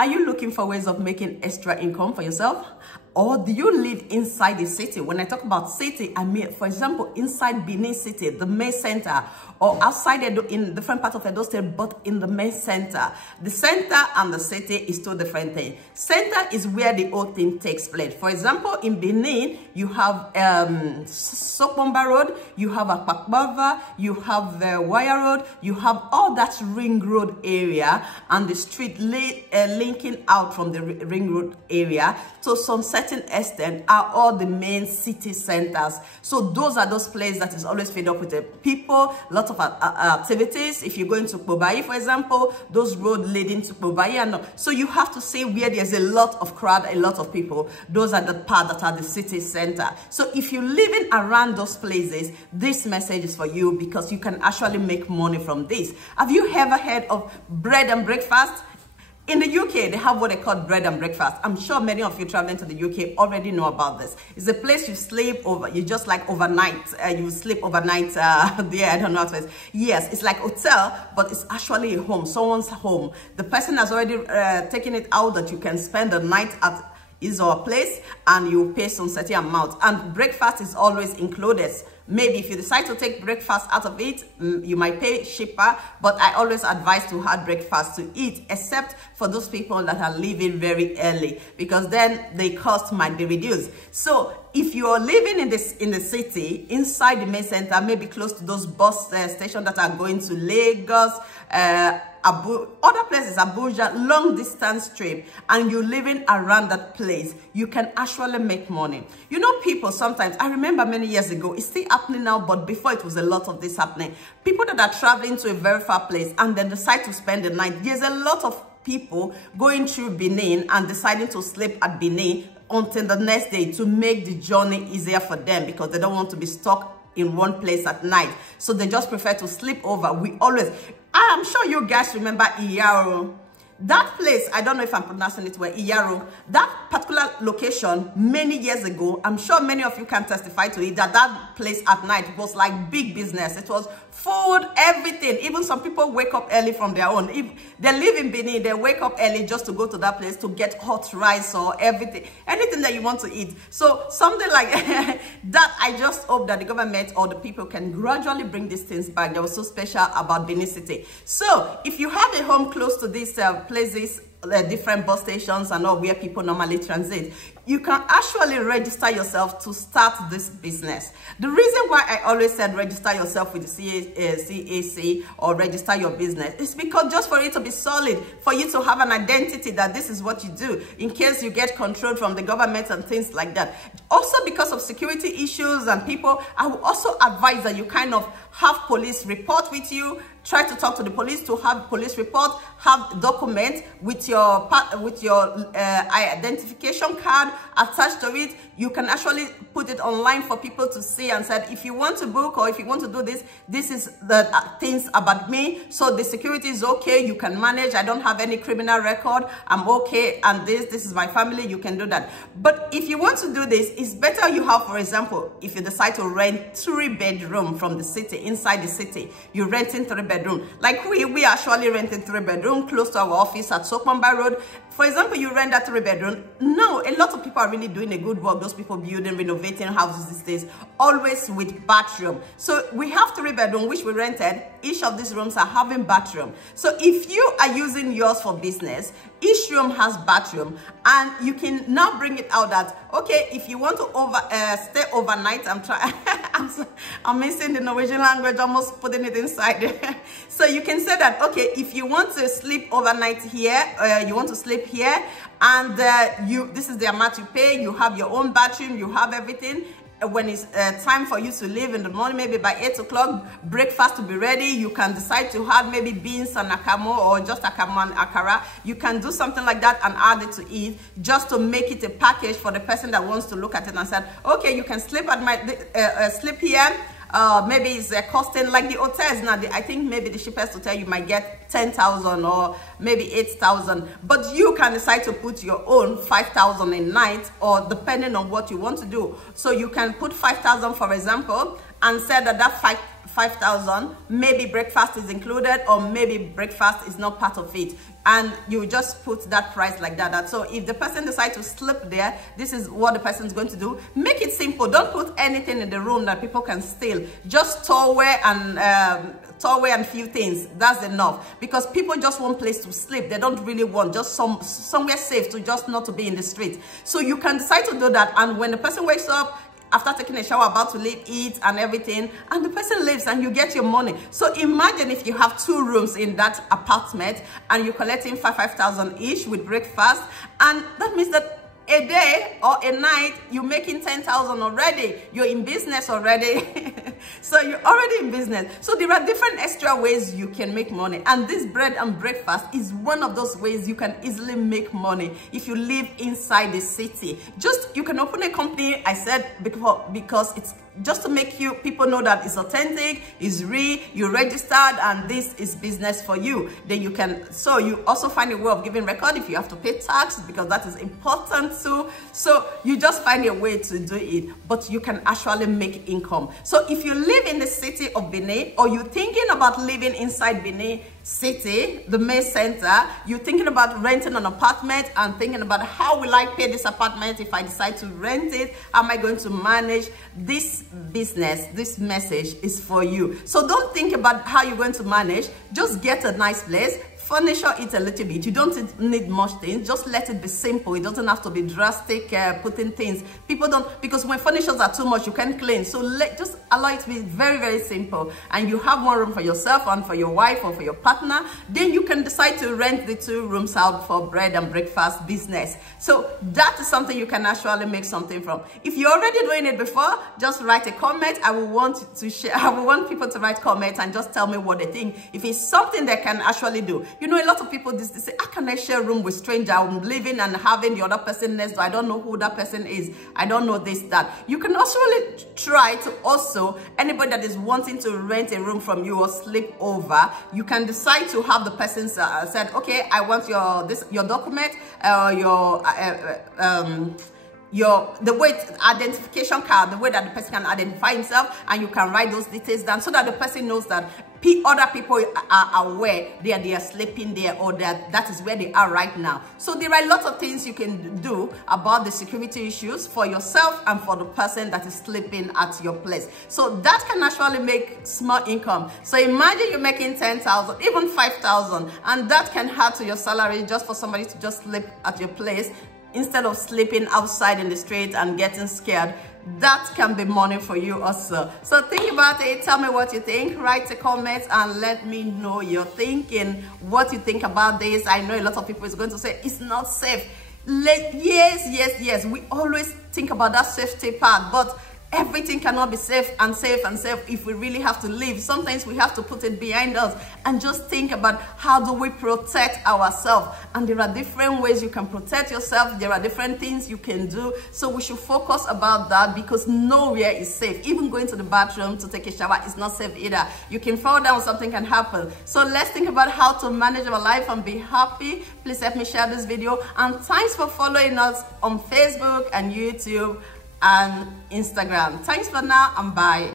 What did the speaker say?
Are you looking for ways of making extra income for yourself? Or do you live inside the city? When I talk about city, I mean, for example, inside Benin City, the main center, or outside Edo, in different parts of Edo State, but in the main center. The center and the city is two different things. Center is where the whole thing takes place. For example, in Benin, you have Sokpomba Road, you have Akpakbava, you have Wire Road, you have all that ring road area and the street linking out from the ring road area to some certain extent are all the main city centers. So those are those places that is always filled up with the people, lots of activities. If you're going to Kpobayi, for example, those roads leading to Kpobayi, and so you have to say where there's a lot of crowd, a lot of people. Those are the part that are the city center. So if you're living around those places, this message is for you because you can actually make money from this. Have you ever heard of bread and breakfast? In the UK, they have what they call bread and breakfast. I'm sure many of you traveling to the UK already know about this. It's a place you sleep over. You just like overnight. You sleep overnight there. I don't know how to say. Yes, it's like hotel, but it's actually a home, someone's home. The person has already taken it out that you can spend the night at his or her place and you pay some certain amount. And breakfast is always included. Maybe if you decide to take breakfast out of it, you might pay cheaper, but I always advise to have breakfast to eat, except for those people that are leaving very early, because then the cost might be reduced. So if you are living in the city, inside the main center, maybe close to those bus stations that are going to Lagos, other places, Abuja, long distance trip, and you're living around that place, you can actually make money. You know, people sometimes, I remember many years ago, it's still happening now, but before it was a lot of this happening. People that are traveling to a very far place and then decide to spend the night, there's a lot of people going through Benin and deciding to sleep at Benin until the next day to make the journey easier for them because they don't want to be stuck in one place at night. So they just prefer to sleep over. I'm sure you guys remember Iyaro. That place, I don't know if I'm pronouncing it well, Iyaro, that particular location many years ago, I'm sure many of you can testify to it, that place at night was like big business. It was food, everything. Even some people wake up early from their own. If they live in Benin, they wake up early just to go to that place to get hot rice or everything, anything that you want to eat. So something like that, I just hope that the government or the people can gradually bring these things back. That was so special about Benin City. So if you have a home close to these places, different bus stations and all where people normally transit, you can actually register yourself to start this business. The reason why I always said register yourself with the CAC or register your business is because just for it to be solid, for you to have an identity that this is what you do in case you get controlled from the government and things like that. Also because of security issues and people, I will also advise that you kind of have police report with you. Try to talk to the police to have police report, have documents with your identification card attached to it. You can actually put it online for people to see and say, if you want to book or if you want to do this, this is the things about me. So the security is okay. You can manage. I don't have any criminal record. I'm okay. And this is my family. You can do that. But if you want to do this, it's better you have, for example, if you decide to rent 3-bedroom from the city, inside the city, you're renting 3-bedroom. Like we actually rented 3-bedroom close to our office at Sokpomba Road. For example, you rent that 3-bedroom. No, a lot of people are really doing a good work. Those people building, renovating houses these days, always with bathroom. So we have 3-bedroom, which we rented. Each of these rooms are having bathroom. So if you are using yours for business, each room has bathroom, and you can now bring it out that, okay, if you want to stay overnight, I'm missing the Norwegian language, almost putting it inside. So you can say that, okay, if you want to sleep overnight here, you want to sleep here, and this is the amount you pay, you have your own bathroom, you have everything. When it's time for you to leave in the morning, maybe by 8 o'clock, breakfast to be ready. You can decide to have maybe beans and akamo or just akamo and akara. You can do something like that and add it to eat just to make it a package for the person that wants to look at it and said, okay, you can sleep at my sleep here. Maybe it's costing like the hotels now. I think maybe the cheapest hotel you might get 10,000 or maybe 8,000, but you can decide to put your own 5,000 a night, or depending on what you want to do. So you can put 5,000, for example, and say that 5,000, maybe breakfast is included, or maybe breakfast is not part of it, and you just put that price like that. So if the person decides to sleep there, this is what the person is going to do. Make it simple. Don't put anything in the room that people can steal. Just towel and few things. That's enough, because people just want place to sleep. They don't really want just somewhere safe to just not to be in the street. So you can decide to do that, and when the person wakes up after taking a shower, about to leave, eat and everything, and the person leaves and you get your money. So imagine if you have 2 rooms in that apartment and you're collecting 5,000 each with breakfast, and that means that a day or a night you're making 10,000 already. You're in business already. So you're already in business. So there are different extra ways you can make money, and this bread and breakfast is one of those ways you can easily make money if you live inside the city. You can open a company, I said before, because it's just to make people know that it's authentic, it's real, you're registered, and this is business for you. Then you can, so you also find a way of giving record if you have to pay tax, because that is important too. So you just find a way to do it, but you can actually make income. So if you live in the city of Benin, or you're thinking about living inside Benin City, the main center, you're thinking about renting an apartment and thinking about how will I pay this apartment if I decide to rent it? How am I going to manage this business? This message is for you. So don't think about how you're going to manage. Just get a nice place, furniture it a little bit. You don't need much things. Just let it be simple. It doesn't have to be drastic, putting things. People don't, because when furnitures are too much, you can't clean. So just allow it to be very, very simple. And you have one room for yourself and for your wife or for your partner. Then you can decide to rent the 2 rooms out for bread and breakfast business. So that is something you can actually make something from. If you're already doing it before, just write a comment. I will want to share. I will want people to write comments and just tell me what they think. If it's something they can actually do. You know, a lot of people this say, how can I share a room with stranger? I'm living and having the other person next door. I don't know who that person is. I don't know this, that. You can also really try to also, anybody that is wanting to rent a room from you or sleep over, you can decide to have the person said, okay, I want your document, the way identification card, the way that the person can identify himself, and you can write those details down so that the person knows that other people are aware they are sleeping there, or that is where they are right now. So there are lots of things you can do about the security issues for yourself and for the person that is sleeping at your place. So that can actually make small income. So imagine you're making 10,000, even 5,000, and that can add to your salary just for somebody to just sleep at your place instead of sleeping outside in the street and getting scared. That can be money for you also. So think about it. Tell me what you think. Write a comment and let me know your thinking, what you think about this. I know a lot of people is going to say it's not safe. Yes. We always think about that safety part, but everything cannot be safe if we really have to live. Sometimes we have to put it behind us and just think about how do we protect ourselves. And there are different ways you can protect yourself. There are different things you can do. So we should focus about that, because nowhere is safe. Even going to the bathroom to take a shower is not safe either. You can fall down, something can happen. So let's think about how to manage our life and be happy. Please help me share this video. And thanks for following us on Facebook and YouTube and Instagram. Thanks for now, and bye.